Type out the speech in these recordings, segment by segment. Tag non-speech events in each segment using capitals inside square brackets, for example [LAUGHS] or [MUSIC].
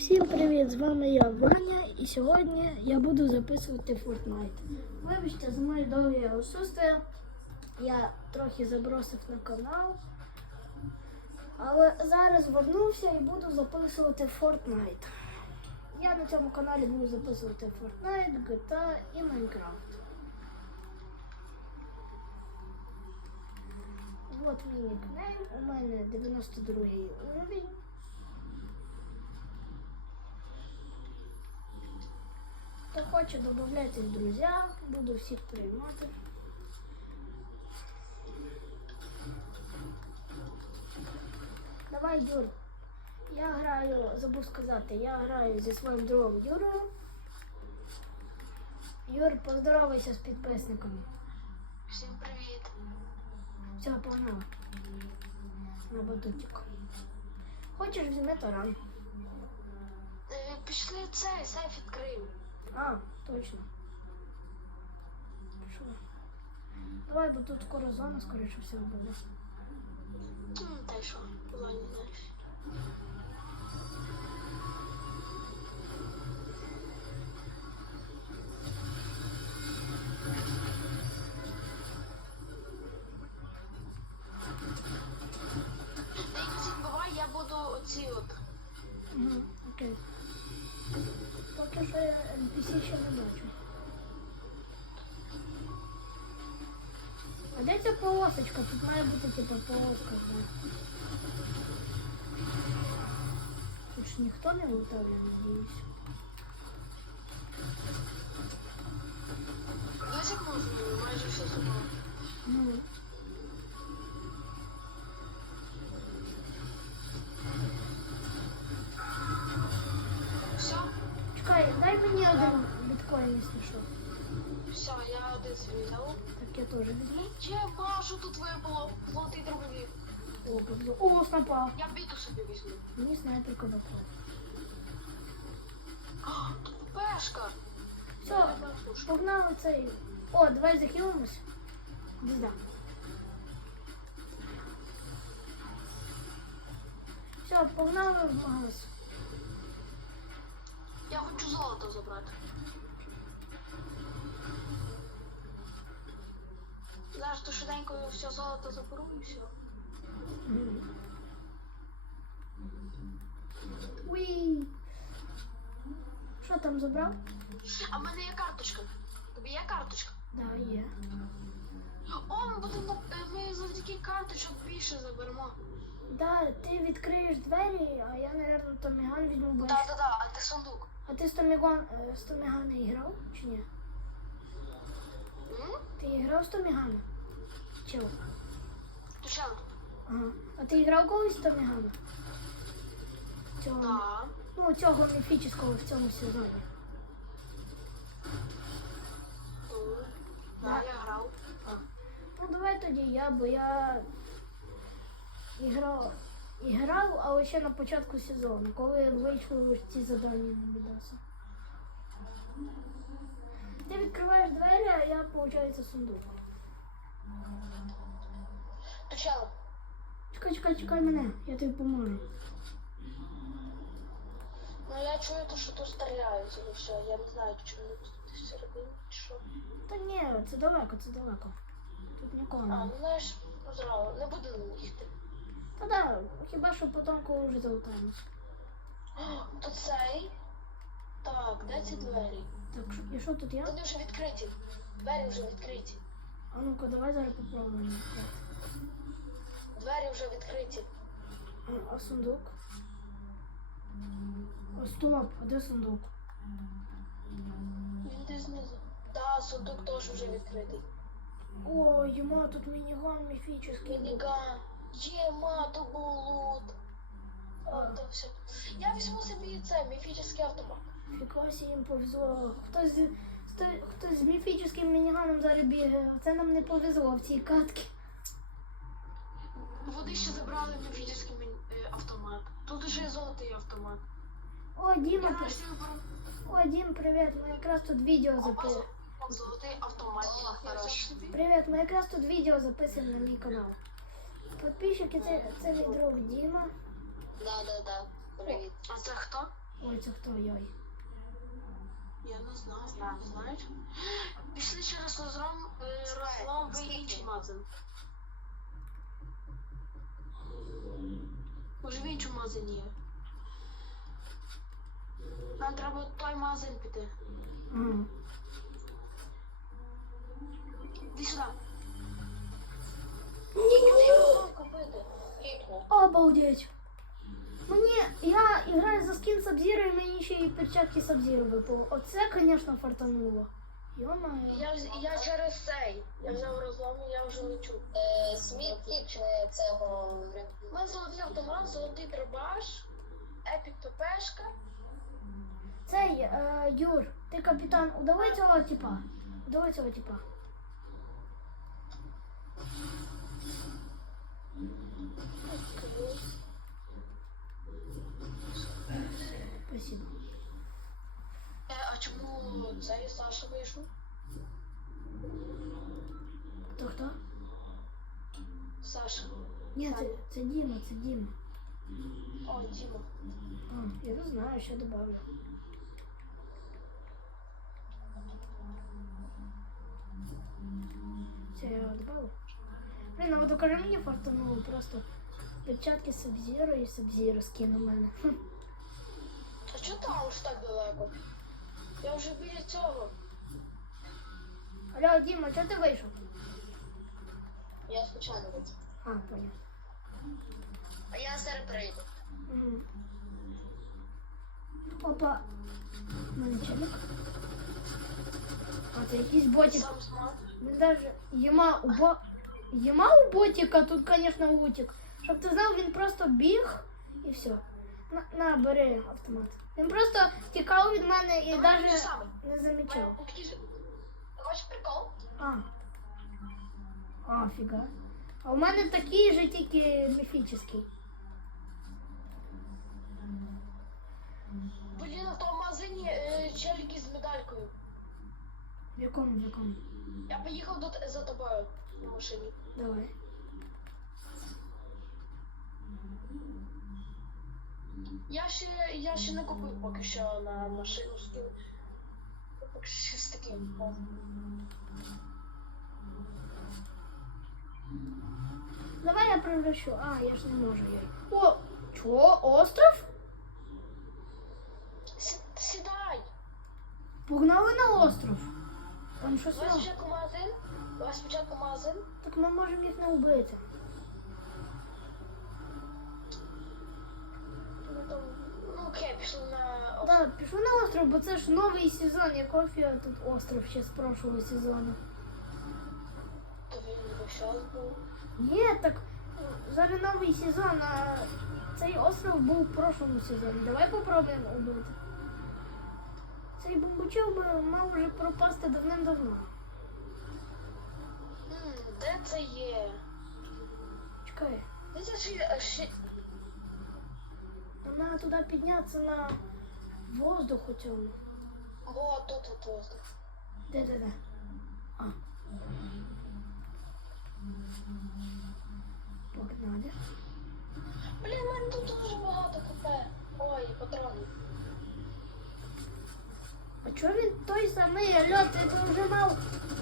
Всім привіт! З вами я Ваня, і сьогодні я буду записувати Fortnite. Вибачте, за моє довге отсутствие. Я трохи забросив на канал. Але зараз вернувся і буду записувати Fortnite. Я на цьому каналі буду записувати Fortnite, GTA і Minecraft. Вот мій нікнейм. У мене 92 уровень. Додавайтесь в друзі, буду всіх приймати. Давай, Юр. Я граю, забув сказати, я граю зі своїм другом Юрою. Юр, поздоровайся з підписниками. Всім привіт. Все, погнали. На батутик. Хочеш візьми таран. Е, Пішли цей сейф відкриємо. А, точно. Що? Давай, бо тут скоро зона, скоріше всього буде. Та й що. що я NPC ще не бачу. А де ця полосочка? Тут має бути типу полоска. да. Тут ж ніхто не лутав, я надіюсь. Десь як можна, майже все забрав. Ну, Все, я один собі взяв. Так я теж візьму. Че, Машу тут випало? Золотий дробовик. О, повезло. О, снапа. Я біту собі візьму. Мені снайперка випала. А, тут пешка. Все, погнали цей. О, давай захилимось. Дізда. Все, погнали в магаз. Я хочу золото забрати. Зараз то швиденько все золото заберу і все. Уй. Що там забрав? А в мене є карточка. Тобі є карточка? Да, є. О, ми будемо ми завдяки карточок більше заберемо. Да, ти відкриєш двері, а я, наверное, Томіган візьму бо. Так, так, так, а ти сундук. А ти з Томіган, е, з Томігана грав чи ні? М? Ти грав з Томігана? Чого? Ти чого? Ага. А ти грав колись з Томігана? Цього, Так. ну, цього міфічного в цьому сезоні. Так, я грав. А. Ну давай тоді я, бо я іграв, іграв, але ще на початку сезону, коли вийшли ці завдання на Мідаса. Ти відкриваєш двері, а я, виходить, сундук. Ти? Чекай, чекай, чекай мене, я тобі поможу. Ну я чую то, що тут стріляють і все. Я не знаю, чому тут всередині що. Та ні, це далеко, це далеко. Тут нікого А, ну знаєш, ну зразу, не буду їхати. Та да, хіба що потім, коли вже залутаємось. Тут цей. Так, де ці двері? Так, що- і що тут я? Вони вже відкриті. Двері вже відкриті. А ну-ка, давай зараз попробуємо. відкрити. Двері вже відкриті. А, а сундук? О, стоп, а де сундук? Він десь знизу. Так, сундук теж вже відкритий. О, ема, тут мініган міфічний. Мініган. Є, ма, то був лут. О, то все. Я візьму собі це, міфічний автомат. Фікасі їм повезло. Хтось, з- сто- хтось з міфічним мініганом зараз бігає, а це нам не повезло в цій катці. Вони ще забрали міфічний е, автомат. Тут є золотий автомат. О, Діма, при- о, Дім, привіт, ми якраз тут відео записуємо. золотий автомат. Привіт, ми якраз тут відео записуємо на мій канал. Підписчики, це, це мій друг Діма. Да, да, да. Привіт. А це хто? Ой, це хто йой? Я не знаю, не знаєш? Пішли через розлом, е, розлом в інший магазин. Може в іншому магазині є. Нам треба в той магазин піти. Ага. Іди сюди. Ні, купити. Ліпно. Обалдеть. Мені, я граю за скін Сабзіро і мені ще і перчатки Сабзіро випало. Оце, звісно, фартануло. Йо-моє. Я, вз- я через цей. Я взяв розлом і я вже лечу. Е, Смітник е, цього У мене золотий автомат, золотий дробаш, епік ППшка. Цей, е, Юр, ти капітан, удавай цього типа. Удавай цього типа. чому цей Саша вийшов? Хто хто? Саша. Ні, це, це Діма, це Діма. О, Діма. А, я не знаю, що добавлю. Це я добавлю. Блін, а от докажи мені фартануло просто перчатки Сабзіро і Сабзіро скин у мене. Хм. [LAUGHS] А чого там уж так далеко? Я вже біля цього. Алло, Діма, чого ти вийшов? Я спочатку вийду. А, понял. А я зараз прийду. Угу. Опа. У мене челік. А, це якийсь ботик. Сам смак. Він даже єма у бо... Єма у ботика тут, конечно, лутик. Щоб ти знав, він просто біг і все. На, на, бери автомат. Він просто тікав від мене і Ну, навіть те саме. не замічав. Ти бачиш прикол? А. А, фіга. А у мене такий же, тільки міфічний. Блін, в тому магазині е, челіки з медалькою. В якому, в якому? Я поїхав до, т- за тобою на машині. Давай. Я ще, я ще не купив поки що на машину скін. Поки що з таким. Давай я превращу. А, я ж не можу. О, чо? Остров? Сідай! Погнали на остров. Там щось Давай нове. спочатку магазин. Давай спочатку магазин. Так ми можемо їх не вбити. Окей, пішли на остров. Так, пішли на остров, бо це ж новий сезон, якого фіга тут остров ще з прошлого сезону. То він би був. Ні, так зараз новий сезон, а цей остров був в прошлому сезоні. Давай попробуємо убити. Цей бомбучок мав вже пропасти давним-давно. Де це є? Чекай, Де це ще, ще... нам треба туди піднятися на воздуху цьому. О, тут, тут, тут. Де, де, де? А. Погнали. Блін, в мене тут дуже багато КП. Ой, патронів. А чого він той самий, алло, ти би вже мав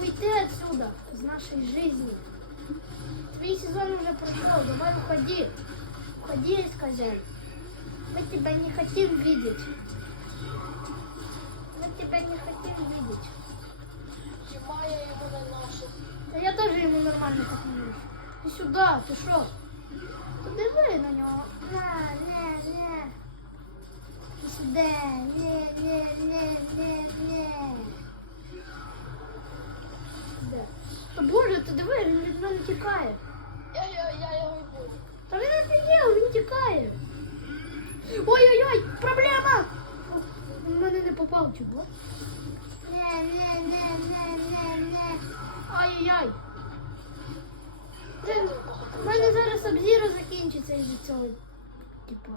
уйти отсюда, з нашої жизни. Твій сезон уже пройшов, давай уходи. Уходи, я сказал. Мы тебя не хотим видеть. Мы тебя не хотим видеть. Хіба я йому не ношу? Та я теж йому нормально так не вижу. Ти сюди, ти що? Ти диви на нього. На, не, не. Ти сюди. Не, не, не, не, не. Де? Та боже, ти диви, він від мене тікає. Я, я, я його і буду. Та він офігел, він тікає. Ой-ой-ой, проблема! В мене не попав, чого? Ай-яй-яй. В мене зараз обзіро закінчиться із цього. Типа.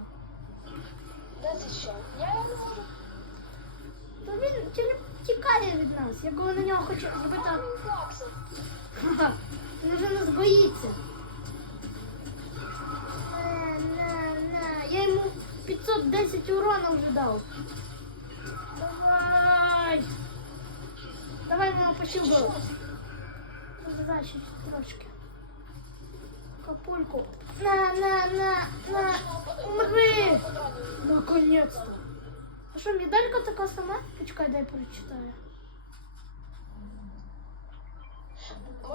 Де це ще? Я не можу. Та він тікає від нас. Я коли на нього хочу зробити. Він вже нас боїться. Я йому 510 урона вже дав. Давай. Давай мама пощупала. Задачі трошки. Капульку. На, на, на, на. Умри. Наконец-то. А що, медалька така сама? Почекай, дай прочитаю.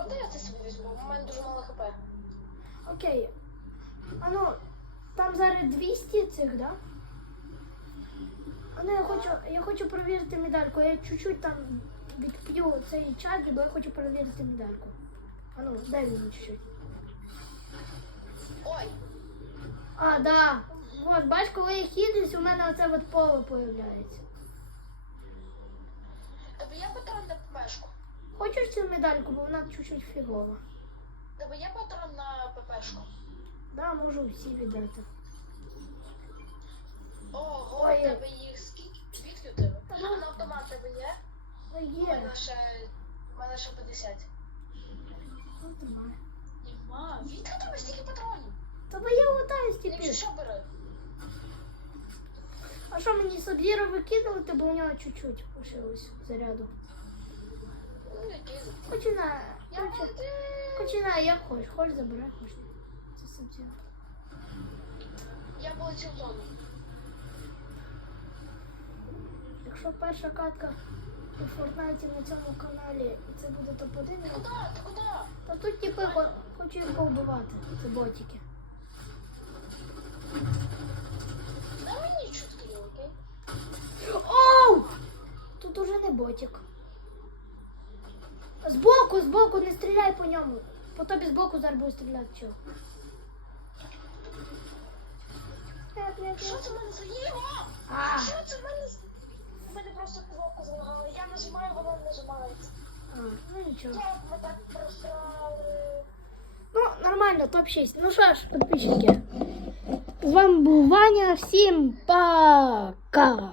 Можна я це собі візьму? У мене дуже мало хп. Окей. А ну, там зараз 200 цих, да? А ну я хочу, я хочу перевірити медальку. Я чуть-чуть там відп'ю цей чат, бо я хочу перевірити медальку. А ну, дай мені чуть-чуть. Ой, А, да. Вот, бач, коли я хідусь, у мене оце от поле появляється. тебе є патрон на ППшку? Хочеш цю медальку, бо вона чуть-чуть фігова. Тебе є патрон на ППшку? Да, можу всі віддати. Ого, Ой. у тебе їх скільки? Звідки у тебе? Та А ну. на автомат тебе є? Ну, У є. мене ще, у мене ще 50. Ну, тримай. Нема. Відки у тебе стільки патронів? Та бо я лутаю Якщо тепер. що бери? А що мені Саб'єра викидувати, бо у нього чуть-чуть лишилось заряду. Ну, який? Починай. Я Починай. молодець. Починай, як хочеш. Хочеш забирай, хочеш. ні. Саб'єра. Я в зону. Якщо перша катка у Фортнайті на цьому каналі, і це буде топ-1, Ти куди? Ти куди? то тут типи хо- хочу їх повбивати. Це ботики. Дай мені чутки, окей? Оу! Тут уже не ботик. Збоку, збоку, не стріляй по ньому. По тобі збоку зараз буде стріляти чого. Що це в мене за Єва? Що це в мене? У мене просто кнопку залагала. Я нажимаю, вона не нажимається. а, ну нічого. Як ми так просрали? Ну, нормально, топ-6. Ну що ж, підписчики. З вами був Ваня. Всім пока!